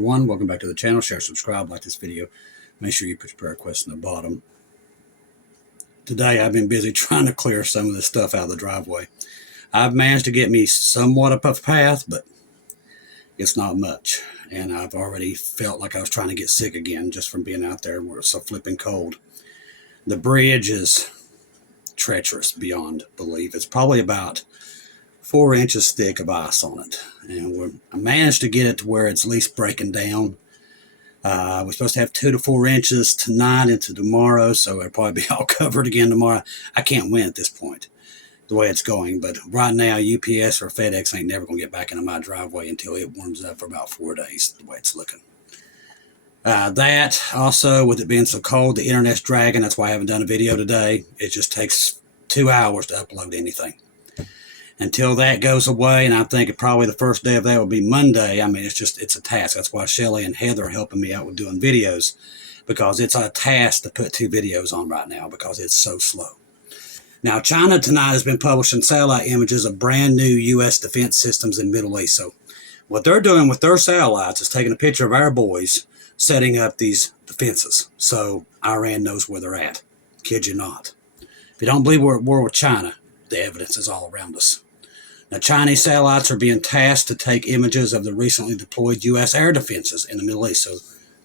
everyone. Welcome back to the channel. Share, subscribe, like this video. Make sure you put your prayer requests in the bottom. Today, I've been busy trying to clear some of this stuff out of the driveway. I've managed to get me somewhat up a path, but it's not much. And I've already felt like I was trying to get sick again just from being out there where it's so flipping cold. The bridge is treacherous beyond belief. It's probably about 4 inches thick of ice on it. And I managed to get it to where it's at least breaking down. We're supposed to have 2 to 4 inches tonight into tomorrow, so it'll probably be all covered again tomorrow. I can't win at this point, the way it's going. But right now, UPS or FedEx ain't never going to get back into my driveway until it warms up for about 4 days, the way it's looking. That, also, with it being so cold, the internet's dragging. That's why I haven't done a video today. It just takes 2 hours to upload anything. Until that goes away, and I think probably the first day of that will be Monday. I mean, it's a task. That's why Shelly and Heather are helping me out with doing videos, because it's a task to put 2 videos on right now because it's so slow. Now, China tonight has been publishing satellite images of brand new U.S. defense systems in the Middle East. So what they're doing with their satellites is taking a picture of our boys setting up these defenses, so Iran knows where they're at. Kid you not. If you don't believe we're at war with China, the evidence is all around us. Now, Chinese satellites are being tasked to take images of the recently deployed U.S. air defenses in the Middle East, so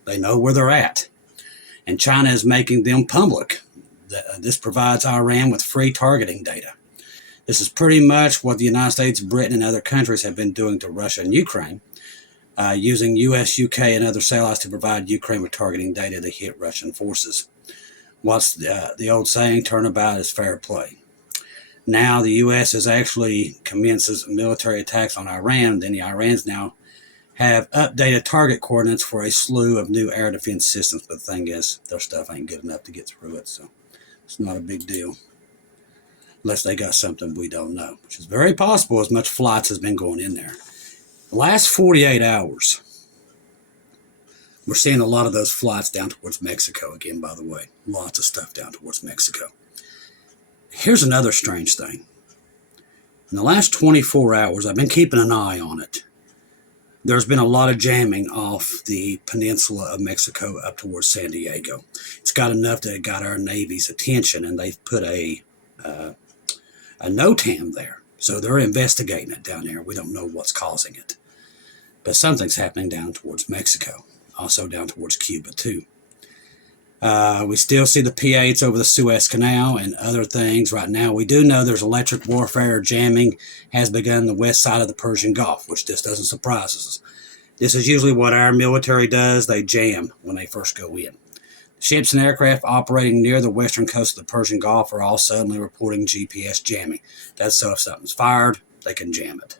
they know where they're at. And China is making them public. This provides Iran with free targeting data. This is pretty much what the United States, Britain, and other countries have been doing to Russia and Ukraine, using U.S., UK, and other satellites to provide Ukraine with targeting data to hit Russian forces. What's the old saying, turnabout is fair play. Now the U.S. has actually commences military attacks on Iran. Then the Iranians now have updated target coordinates for a slew of new air defense systems. But the thing is, their stuff ain't good enough to get through it, so it's not a big deal. Unless they got something we don't know, which is very possible as much flights has been going in there. The last 48 hours, we're seeing a lot of those flights down towards Mexico again, by the way. Lots of stuff down towards Mexico. Here's another strange thing. In the last 24 hours, I've been keeping an eye on it. There's been a lot of jamming off the peninsula of Mexico up towards San Diego. It's got enough that it got our Navy's attention, and they've put a NOTAM there. So they're investigating it down there. We don't know what's causing it. But something's happening down towards Mexico. Also down towards Cuba, too. We still see the P-8s over the Suez Canal and other things. Right now, we do know there's electric warfare. Jamming has begun on the west side of the Persian Gulf, which just doesn't surprise us. This is usually what our military does. They jam when they first go in. Ships and aircraft operating near the western coast of the Persian Gulf are all suddenly reporting GPS jamming. That's so if something's fired, they can jam it.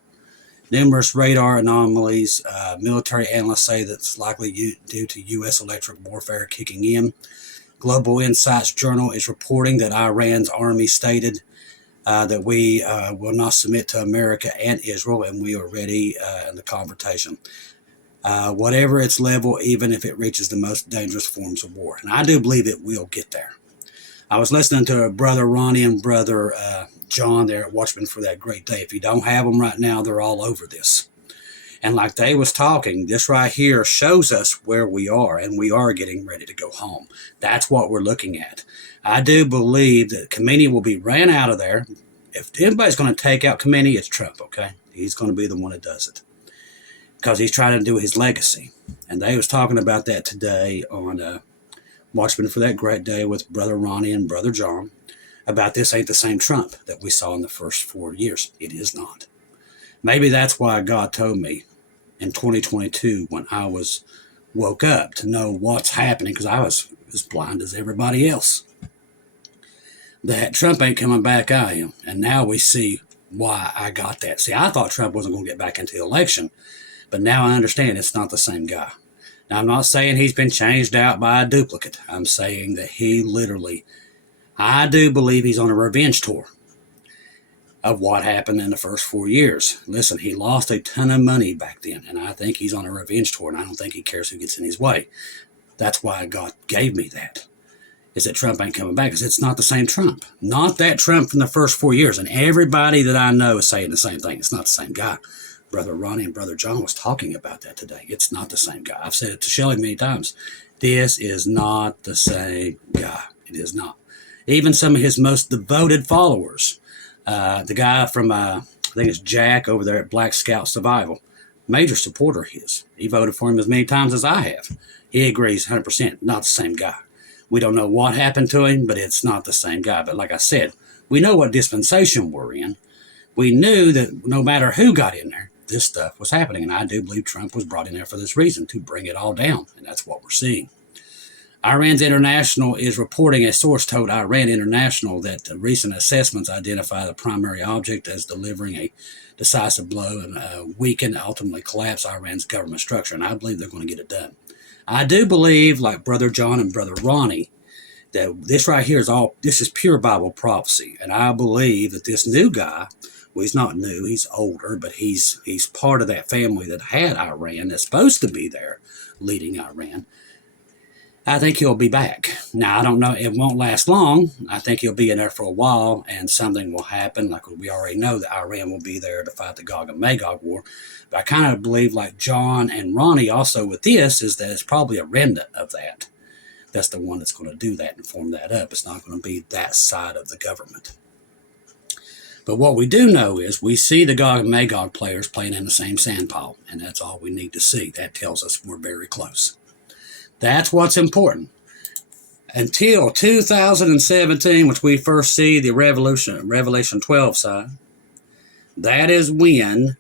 Numerous radar anomalies. Military analysts say that's likely due to U.S. electric warfare kicking in. Global Insights Journal is reporting that Iran's army stated that we will not submit to America and Israel, and we are ready in the confrontation. Whatever its level, even if it reaches the most dangerous forms of war. And I do believe it will get there. I was listening to Brother Ronnie and Brother John there at Watchman for that great day. If you don't have them right now, they're all over this. And like they was talking, this right here shows us where we are, and we are getting ready to go home. That's what we're looking at. I do believe that Khomeini will be ran out of there. If anybody's going to take out Khomeini, it's Trump, okay? He's going to be the one that does it, because he's trying to do his legacy. And they was talking about that today on Watchman for that great day with Brother Ronnie and Brother John, about this ain't the same Trump that we saw in the first 4 years. It is not. Maybe that's why God told me in 2022 when I was woke up to know what's happening, because I was as blind as everybody else, that Trump ain't coming back, I am. And now we see why I got that. See, I thought Trump wasn't going to get back into the election, but now I understand it's not the same guy. Now, I'm not saying he's been changed out by a duplicate. I'm saying that he literally, I do believe he's on a revenge tour of what happened in the first 4 years. Listen, he lost a ton of money back then, and I think he's on a revenge tour, and I don't think he cares who gets in his way. That's why God gave me that, is that Trump ain't coming back, because it's not the same Trump. Not that Trump from the first 4 years, and everybody that I know is saying the same thing. It's not the same guy. Brother Ronnie and Brother John was talking about that today. It's not the same guy. I've said it to Shelley many times. This is not the same guy. It is not. Even some of his most devoted followers, the guy from, I think it's Jack over there at Black Scout Survival, major supporter of his. He voted for him as many times as I have. He agrees 100%, not the same guy. We don't know what happened to him, but it's not the same guy. But like I said, we know what dispensation we're in. We knew that no matter who got in there, this stuff was happening. And I do believe Trump was brought in there for this reason, to bring it all down. And that's what we're seeing. Iran's International is reporting, a source told Iran International, that the recent assessments identify the primary object as delivering a decisive blow and weaken, ultimately collapse Iran's government structure. And I believe they're going to get it done. I do believe, like Brother John and Brother Ronnie, that this right here this is pure Bible prophecy. And I believe that this new guy, well, he's not new, he's older, but he's part of that family that had Iran, that's supposed to be there leading Iran. I think he'll be back. Now, I don't know, it won't last long. I think he'll be in there for a while, and something will happen. Like we already know that Iran will be there to fight the Gog and Magog war. But I kind of believe, like John and Ronnie also with this, is that it's probably a remnant of that. That's the one that's going to do that and form that up. It's not going to be that side of the government. But what we do know is we see the Gog and Magog players playing in the same sandpile, and that's all we need to see. That tells us we're very close. That's what's important. Until 2017, which we first see the Revelation 12 side, that is when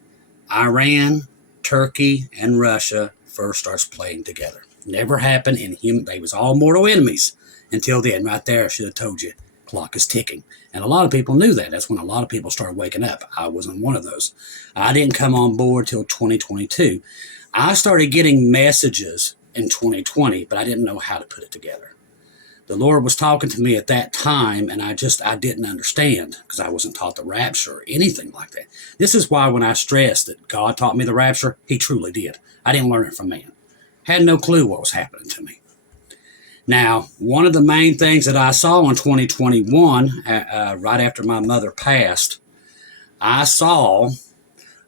Iran, Turkey, and Russia first starts playing together. Never happened in him. They was all mortal enemies until then. Right there, I should have told you, clock is ticking. And a lot of people knew that. That's when a lot of people started waking up. I wasn't one of those. I didn't come on board till 2022. I started getting messages in 2020, but I didn't know how to put it together. The Lord was talking to me at that time, and I didn't understand, because I wasn't taught the rapture or anything like that. This is why when I stressed that God taught me the rapture, he truly did. I didn't learn it from man. Had no clue what was happening to me. Now, one of the main things that I saw in 2021, right after my mother passed, I saw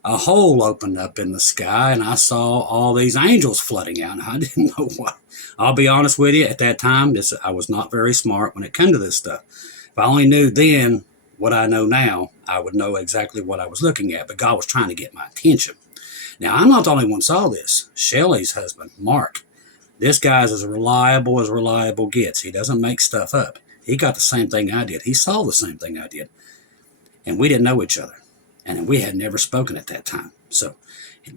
a hole opened up in the sky, and I saw all these angels flooding out. And I didn't know what. I'll be honest with you, at that time, I was not very smart when it came to this stuff. If I only knew then what I know now, I would know exactly what I was looking at. But God was trying to get my attention. Now, I'm not the only one saw this. Shelley's husband, Mark, this guy's as reliable gets. He doesn't make stuff up. He got the same thing I did. He saw the same thing I did. And we didn't know each other. And we had never spoken at that time. So,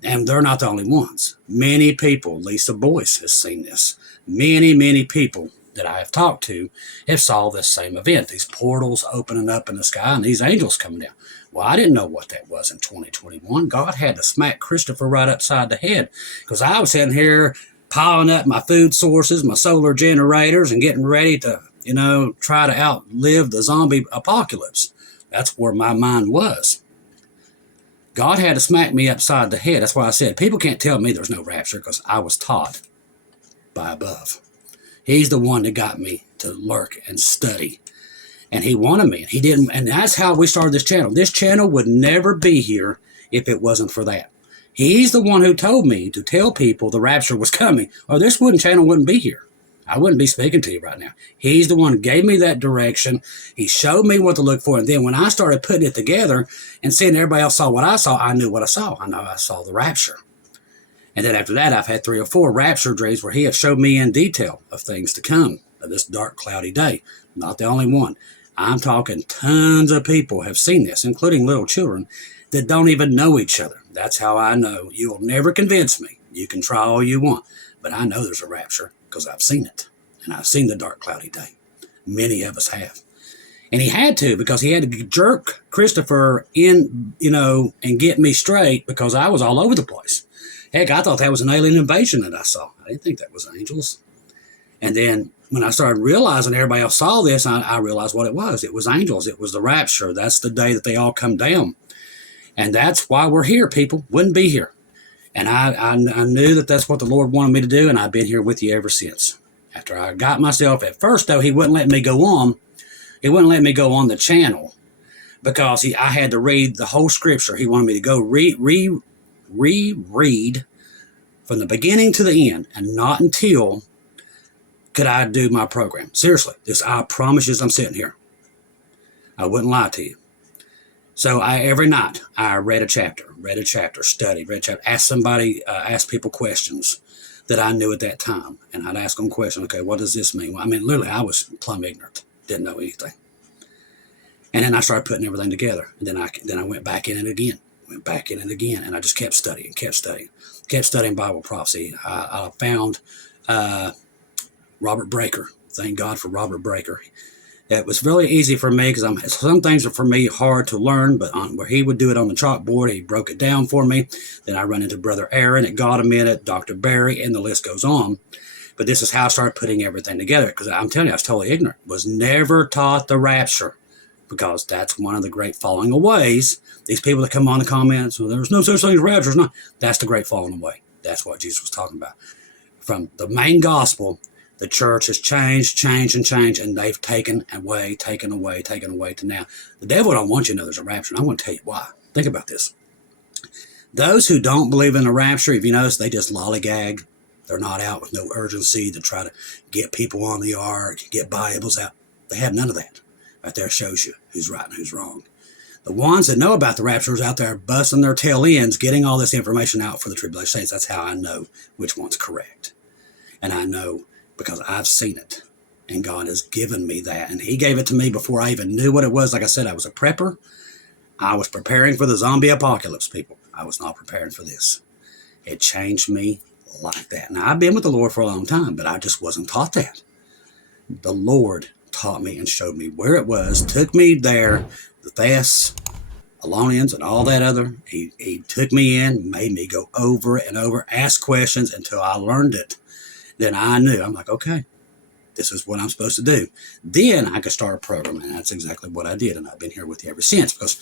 and they're not the only ones. Many people, Lisa Boyce has seen this. Many people that I have talked to have saw this same event. These portals opening up in the sky and these angels coming down. Well, I didn't know what that was in 2021. God had to smack Christopher right upside the head, because I was sitting here piling up my food sources, my solar generators, and getting ready to, try to outlive the zombie apocalypse. That's where my mind was. God had to smack me upside the head. That's why I said people can't tell me there's no rapture, because I was taught by above. He's the one that got me to lurk and study. And he wanted me. He didn't. And that's how we started this channel. This channel would never be here if it wasn't for that. He's the one who told me to tell people the rapture was coming, or this channel wouldn't be here. I wouldn't be speaking to you right now. He's the one who gave me that direction. He showed me what to look for. And then when I started putting it together and seeing everybody else saw what I saw, I knew what I saw. I know I saw the rapture. And then after that, I've had 3 or 4 rapture dreams where he has showed me in detail of things to come of this dark, cloudy day. Not the only one. I'm talking tons of people have seen this, including little children that don't even know each other. That's how I know. You'll never convince me. You can try all you want. But I know there's a rapture because I've seen it. And I've seen the dark, cloudy day. Many of us have. And he had to, because he had to jerk Christopher in, and get me straight, because I was all over the place. Heck, I thought that was an alien invasion that I saw. I didn't think that was angels. And then when I started realizing everybody else saw this, I realized what it was. It was angels. It was the rapture. That's the day that they all come down. And that's why we're here, people. Wouldn't be here. And I knew that that's what the Lord wanted me to do, and I've been here with you ever since. After I got myself, at first, though, he wouldn't let me go on. He wouldn't let me go on the channel, because I had to read the whole scripture. He wanted me to go reread from the beginning to the end, and not until could I do my program. Seriously, this, I promise you, I'm sitting here. I wouldn't lie to you. So every night I read a chapter, studied, read a chapter, asked somebody, asked people questions that I knew at that time. And I'd ask them questions. Okay, what does this mean? Well, I mean, literally, I was plumb ignorant. Didn't know anything. And then I started putting everything together. And then I went back in it again. And I just kept studying Bible prophecy. I found Robert Breaker. Thank God for Robert Breaker. It was really easy for me because some things are for me hard to learn, but where he would do it on the chalkboard, he broke it down for me. Then I run into Brother Aaron at God a Minute, Dr. Barry, and the list goes on. But this is how I started putting everything together, because I'm telling you, I was totally ignorant. Was never taught the rapture, because that's one of the great falling aways. These people that come on the comments, well, there's no such thing as rapture. No, that's the great falling away. That's what Jesus was talking about. From the main gospel, the church has changed, and they've taken away to now. The devil don't want you to know there's a rapture, and I'm going to tell you why. Think about this. Those who don't believe in the rapture, if you notice, they just lollygag. They're not out with no urgency to try to get people on the ark, get Bibles out. They have none of that. Right there shows you who's right and who's wrong. The ones that know about the rapture is out there busting their tail ends, getting all this information out for the tribulation saints. That's how I know which one's correct. And I know because I've seen it. And God has given me that. And he gave it to me before I even knew what it was. Like I said, I was a prepper. I was preparing for the zombie apocalypse, people. I was not preparing for this. It changed me like that. Now, I've been with the Lord for a long time, but I just wasn't taught that. The Lord taught me and showed me where it was, took me there, the Thessalonians and all that other. He took me in, made me go over and over, ask questions until I learned it. Then I knew. I'm like, okay, this is what I'm supposed to do. Then I could start a program, and that's exactly what I did, and I've been here with you ever since, because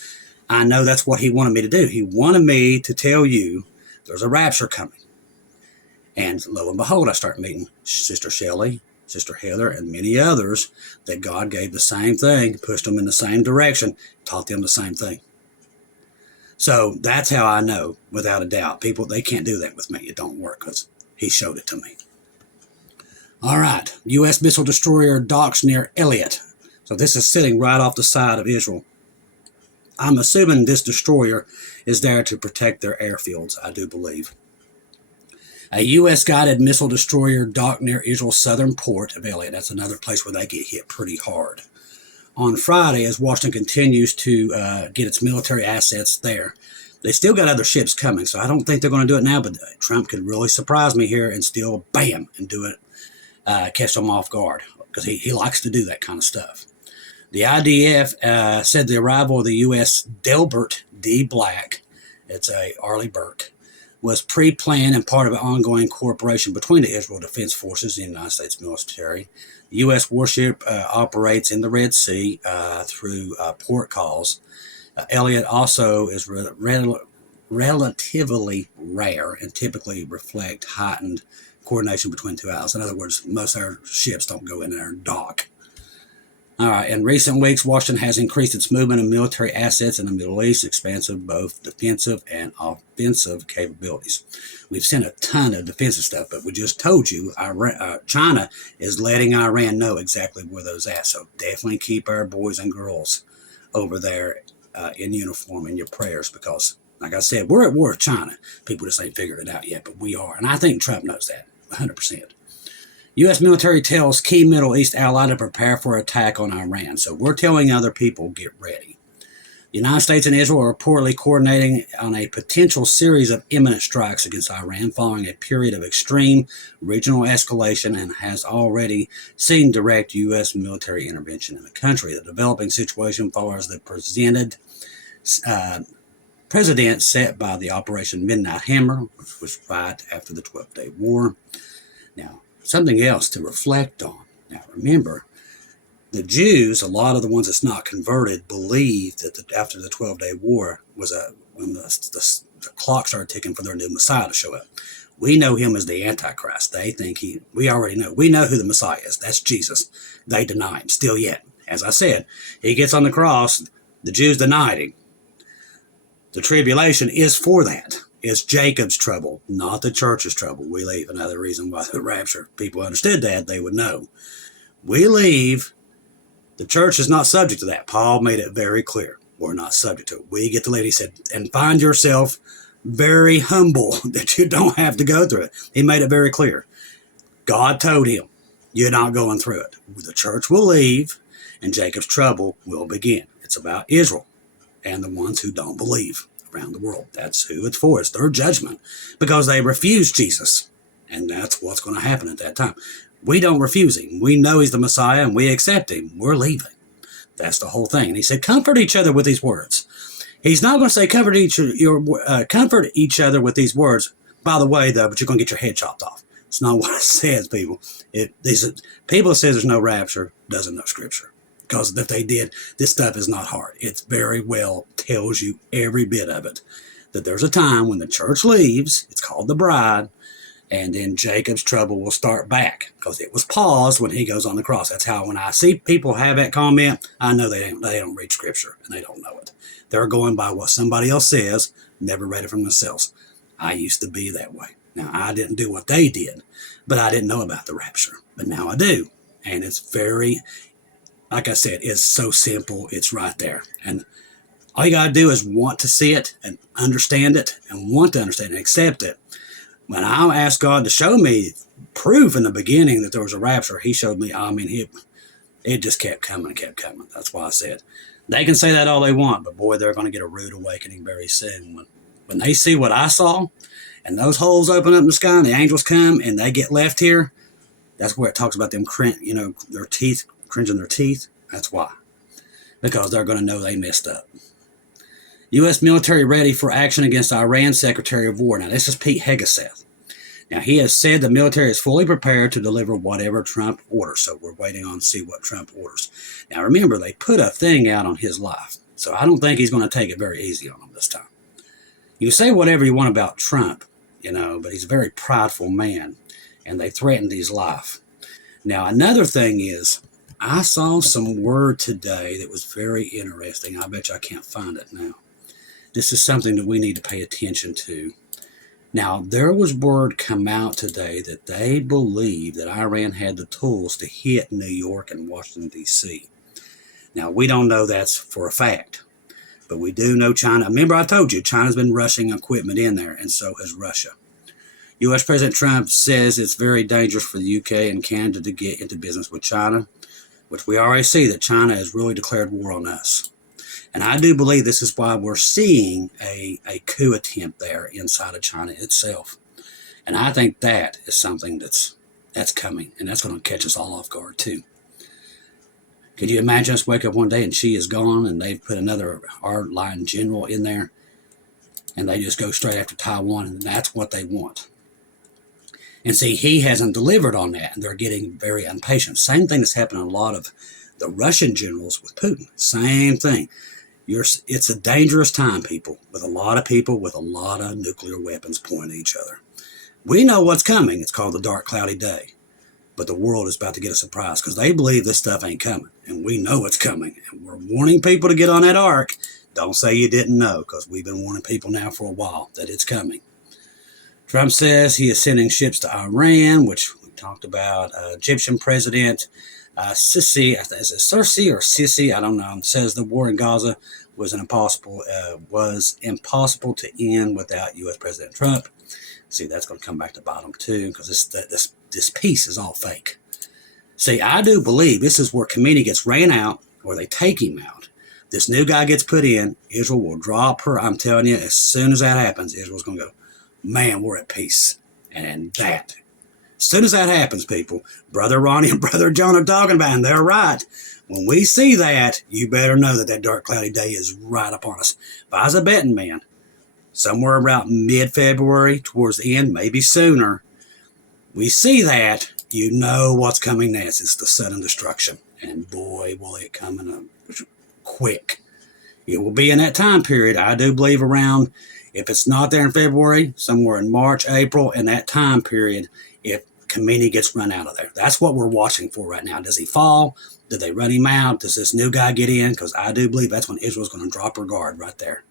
I know that's what he wanted me to do. He wanted me to tell you there's a rapture coming. And lo and behold, I start meeting Sister Shelley, Sister Heather, and many others that God gave the same thing, pushed them in the same direction, taught them the same thing. So that's how I know, without a doubt. People, they can't do that with me. It don't work, because he showed it to me. All right, U.S. missile destroyer docks near Elliott. So this is sitting right off the side of Israel. I'm assuming this destroyer is there to protect their airfields, I do believe. A U.S. guided missile destroyer docked near Israel's southern port of Elliott. That's another place where they get hit pretty hard. On Friday, as Washington continues to get its military assets there, they still got other ships coming, so I don't think they're going to do it now, but Trump could really surprise me here and still, bam, and do it. Catch them off guard, because he likes to do that kind of stuff. The IDF said the arrival of the U.S. Delbert D. Black, it's a Arleigh Burke, was pre-planned and part of an ongoing cooperation between the Israel Defense Forces and the United States military. The U.S. warship operates in the Red Sea through port calls. Elliott also is relatively rare and typically reflect heightened coordination between two islands. In other words, most of our ships don't go in there and dock. All right, in recent weeks, Washington has increased its movement of military assets in the Middle East, expansive both defensive and offensive capabilities. We've sent a ton of defensive stuff, but we just told you China is letting Iran know exactly where those at. So definitely keep our boys and girls over there in uniform in your prayers, because, like I said, we're at war with China. People just ain't figured it out yet, but we are. And I think Trump knows that, 100%. U.S. military tells key Middle East ally to prepare for attack on Iran. So we're telling other people, get ready. The United States and Israel are reportedly coordinating on a potential series of imminent strikes against Iran following a period of extreme regional escalation, and has already seen direct U.S. military intervention in the country. The developing situation follows the precedent set by the Operation Midnight Hammer, which was right after the 12-Day War. Now, something else to reflect on. Now, remember, the Jews, a lot of the ones that's not converted, believe that after the 12-Day War was when the clock started ticking for their new Messiah to show up. We know him as the Antichrist. They think we already know. We know who the Messiah is. That's Jesus. They deny him still yet. As I said, he gets on the cross. The Jews denied him. The tribulation is for that. It's Jacob's trouble, not the church's trouble. We leave. Another reason why the rapture, people understood that, they would know. We leave. The church is not subject to that. Paul made it very clear. We're not subject to it. We get to leave. He said, and find yourself very humble that you don't have to go through it. He made it very clear. God told him, you're not going through it. The church will leave, and Jacob's trouble will begin. It's about Israel and the ones who don't believe around the world. That's who it's for. It's their judgment because they refuse Jesus. And that's what's going to happen at that time. We don't refuse him. We know he's the Messiah and we accept him. We're leaving. That's the whole thing. And he said, comfort each other with these words. He's not going to say comfort each other with these words. By the way, though, but you're going to get your head chopped off. It's not what it says, people. People that says there's no rapture doesn't know Scripture. Because if they did, this stuff is not hard. It very well tells you every bit of it. That there's a time when the church leaves. It's called the bride. And then Jacob's trouble will start back because it was paused when he goes on the cross. That's how when I see people have that comment, I know they don't read Scripture and they don't know it. They're going by what somebody else says, never read it from themselves. I used to be that way. Now, I didn't do what they did, but I didn't know about the rapture. But now I do. And it's very, like I said, it's so simple. It's right there. And all you got to do is want to see it and understand it and want to understand it and accept it. When I asked God to show me proof in the beginning that there was a rapture, he showed me, it just kept coming and kept coming. That's why I said, they can say that all they want, but boy, they're going to get a rude awakening very soon. When they see what I saw, and those holes open up in the sky, and the angels come, and they get left here, that's where it talks about them, their teeth, cringing their teeth. That's why. Because they're going to know they messed up. U.S. military ready for action against Iran Secretary of War. Now, this is Pete Hegseth. Now, he has said the military is fully prepared to deliver whatever Trump orders. So we're waiting on to see what Trump orders. Now, remember, they put a thing out on his life. So I don't think he's going to take it very easy on him this time. You say whatever you want about Trump, but he's a very prideful man. And they threatened his life. Now, another thing is, I saw some word today that was very interesting. I bet you I can't find it now. This is something that we need to pay attention to. Now, there was word come out today that they believe that Iran had the tools to hit New York and Washington, D.C. Now, we don't know that's for a fact, but we do know China. Remember, I told you, China's been rushing equipment in there, and so has Russia. U.S. President Trump says it's very dangerous for the U.K. and Canada to get into business with China, which we already see that China has really declared war on us. And I do believe this is why we're seeing a coup attempt there inside of China itself. And I think that is something that's coming, and that's going to catch us all off guard too. Could you imagine us wake up one day and Xi is gone and they've put another hardline general in there and they just go straight after Taiwan, and that's what they want. And see, he hasn't delivered on that, and they're getting very impatient. Same thing that's happening to a lot of the Russian generals with Putin. Same thing. It's a dangerous time, people with a lot of nuclear weapons pointing at each other. We know what's coming. It's called the dark, cloudy day. But the world is about to get a surprise because they believe this stuff ain't coming. And we know it's coming. And we're warning people to get on that ark. Don't say you didn't know, because we've been warning people now for a while that it's coming. Trump says he is sending ships to Iran, which we talked about. Egyptian President Sisi, is it Cersei or Sisi? I don't know. Says the war in Gaza was impossible to end without U.S. President Trump. See, that's going to come back to bottom too, because this piece is all fake. See, I do believe this is where Khomeini gets ran out, or they take him out. This new guy gets put in. Israel will drop her. I'm telling you, as soon as that happens, Israel's going to go, man, we're at peace. And that, as soon as that happens, people, Brother Ronnie and Brother John are talking about it, and they're right. When we see that, you better know that that dark, cloudy day is right upon us. If I was a betting man, somewhere around mid-February, towards the end, maybe sooner, we see that, you know what's coming next. It's the sudden destruction. And boy, will it come in quick. It will be in that time period, I do believe, around, if it's not there in February, somewhere in March, April, in that time period, if Khomeini gets run out of there. That's what we're watching for right now. Does he fall? Do they run him out? Does this new guy get in? Because I do believe that's when Israel's going to drop her guard right there.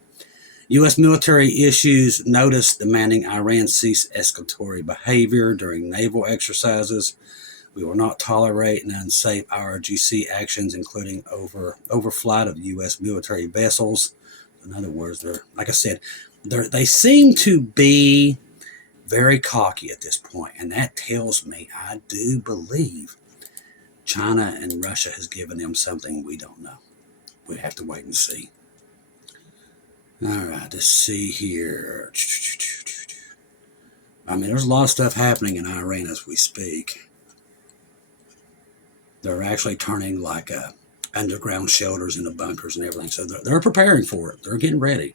U.S. military issues notice demanding Iran cease escalatory behavior during naval exercises. We will not tolerate an unsafe IRGC actions, including overflight of U.S. military vessels. In other words, they're, like I said, they seem to be very cocky at this point, and that tells me I do believe China and Russia has given them something we don't know. We have to wait and see. All right, let's see here. I mean, there's a lot of stuff happening in Iran as we speak. They're actually turning like underground shelters into bunkers and everything. So they're preparing for it. They're getting ready.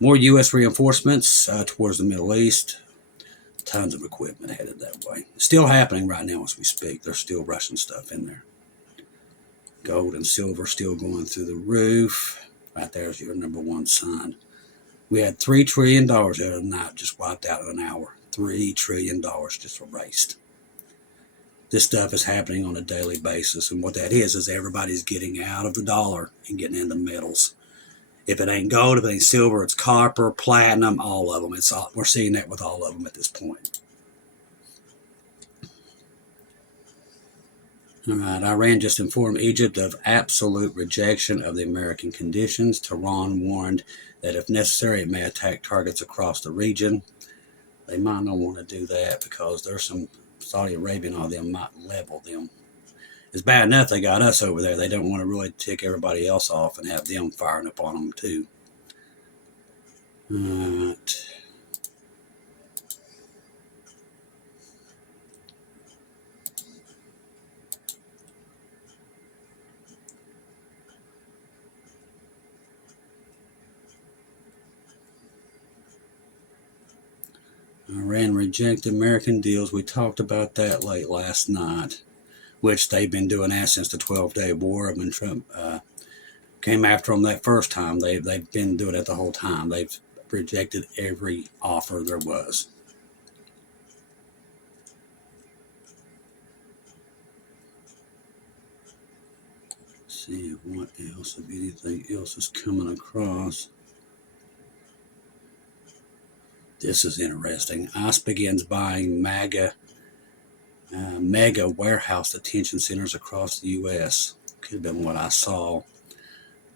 More U.S. reinforcements towards the Middle East. Tons of equipment headed that way. Still happening right now as we speak. There's still Russian stuff in there. Gold and silver still going through the roof. Right there's your number one sign. We had $3 trillion the other night just wiped out in an hour. $3 trillion just erased. This stuff is happening on a daily basis. And what that is everybody's getting out of the dollar and getting into metals. If it ain't gold, if it ain't silver, it's copper, platinum, all of them. We're seeing that with all of them at this point. All right, Iran just informed Egypt of absolute rejection of the American conditions. Tehran warned that if necessary, it may attack targets across the region. They might not want to do that because there's some Saudi Arabia and all them might level them. It's bad enough they got us over there. They don't want to really tick everybody else off and have them firing up on them too. All right. Iran rejected American deals. We talked about that late last night, which they've been doing that since the 12-day war. When Trump came after them that first time, they've been doing it the whole time. They've rejected every offer there was. Let's see what else, if anything else is coming across. This is interesting. ICE begins buying mega warehouse detention centers across the U.S. Could have been what I saw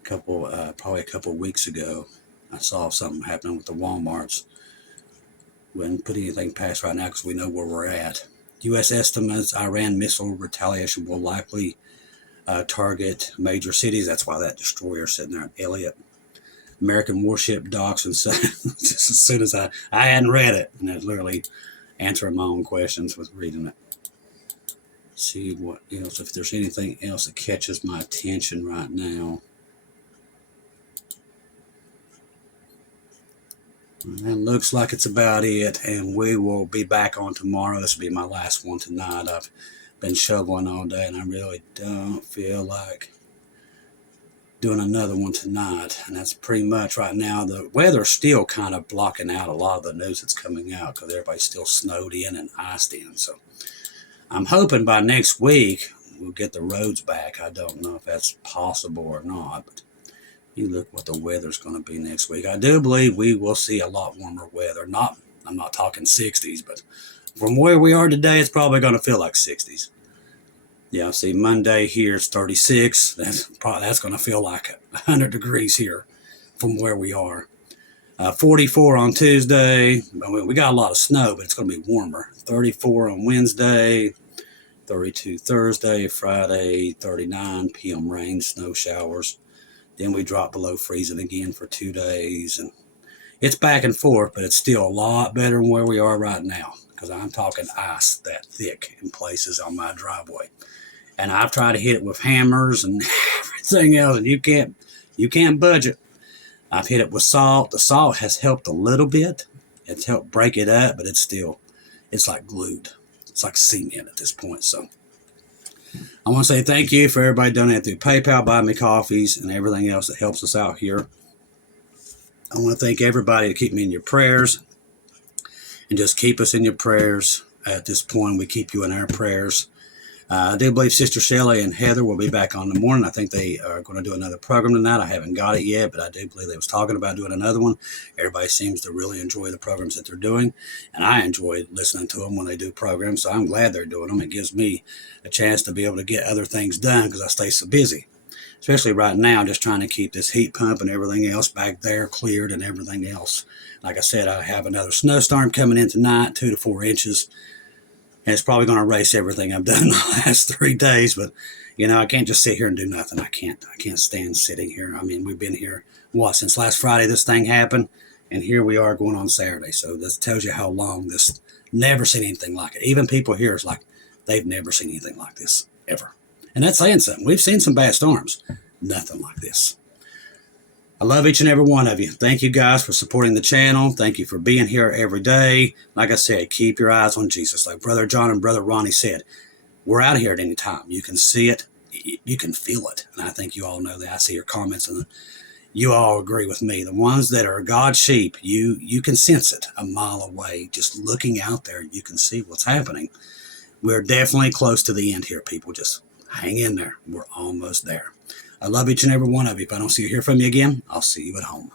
probably a couple weeks ago. I saw something happening with the Walmarts. Wouldn't put anything past right now because we know where we're at. U.S. estimates Iran missile retaliation will likely target major cities. That's why that destroyer sitting there at Elliott. American warship docks, and so just as soon as I hadn't read it, and I was literally answering my own questions with reading it. See what else, if there's anything else that catches my attention right now. That looks like it's about it, and we will be back on tomorrow. This will be my last one tonight. I've been shoveling all day, and I really don't feel like doing another one tonight. And that's pretty much right now. The weather's still kind of blocking out a lot of the news that's coming out because everybody's still snowed in and iced in. So I'm hoping by next week we'll get the roads back. I don't know if that's possible or not, but you look what the weather's going to be next week. I do believe we will see a lot warmer weather. I'm not talking 60s, but from where we are today, it's probably going to feel like 60s. Yeah, see, Monday here is 36. That's going to feel like 100 degrees here from where we are. 44 on Tuesday. I mean, we got a lot of snow, but it's going to be warmer. 34 on Wednesday. 32 Thursday, Friday, 39 p.m. rain, snow showers. Then we drop below freezing again for 2 days. And it's back and forth, but it's still a lot better than where we are right now because I'm talking ice that thick in places on my driveway. And I've tried to hit it with hammers and everything else, and you can't budge it. I've hit it with salt. The salt has helped a little bit. It's helped break it up, but it's like glued. It's like cement at this point. So I want to say thank you for everybody donating through PayPal, buying me coffees, and everything else that helps us out here. I want to thank everybody to keep me in your prayers and just keep us in your prayers. At this point, we keep you in our prayers. I do believe Sister Shelley and Heather will be back on in the morning. I think they are going to do another program tonight. I haven't got it yet, but I do believe they was talking about doing another one. Everybody seems to really enjoy the programs that they're doing, and I enjoy listening to them when they do programs, so I'm glad they're doing them. It gives me a chance to be able to get other things done because I stay so busy. Especially right now, just trying to keep this heat pump and everything else back there cleared and everything else. Like I said, I have another snowstorm coming in tonight, 2 to 4 inches. And it's probably going to erase everything I've done the last 3 days. But, you know, I can't just sit here and do nothing. I can't stand sitting here. I mean, we've been here, since last Friday this thing happened. And here we are going on Saturday. So this tells you how long this, never seen anything like it. Even people here is like, they've never seen anything like this, ever. And that's saying something. We've seen some bad storms. Nothing like this. I love each and every one of you. Thank you guys for supporting the channel. Thank you for being here every day. Like I said, keep your eyes on Jesus. Like Brother John and Brother Ronnie said, we're out here at any time. You can see it. You can feel it. And I think you all know that. I see your comments and you all agree with me. The ones that are God's sheep, you can sense it a mile away. Just looking out there, you can see what's happening. We're definitely close to the end here, people. Just hang in there. We're almost there. I love each and every one of you. If I don't see you hear from you again, I'll see you at home.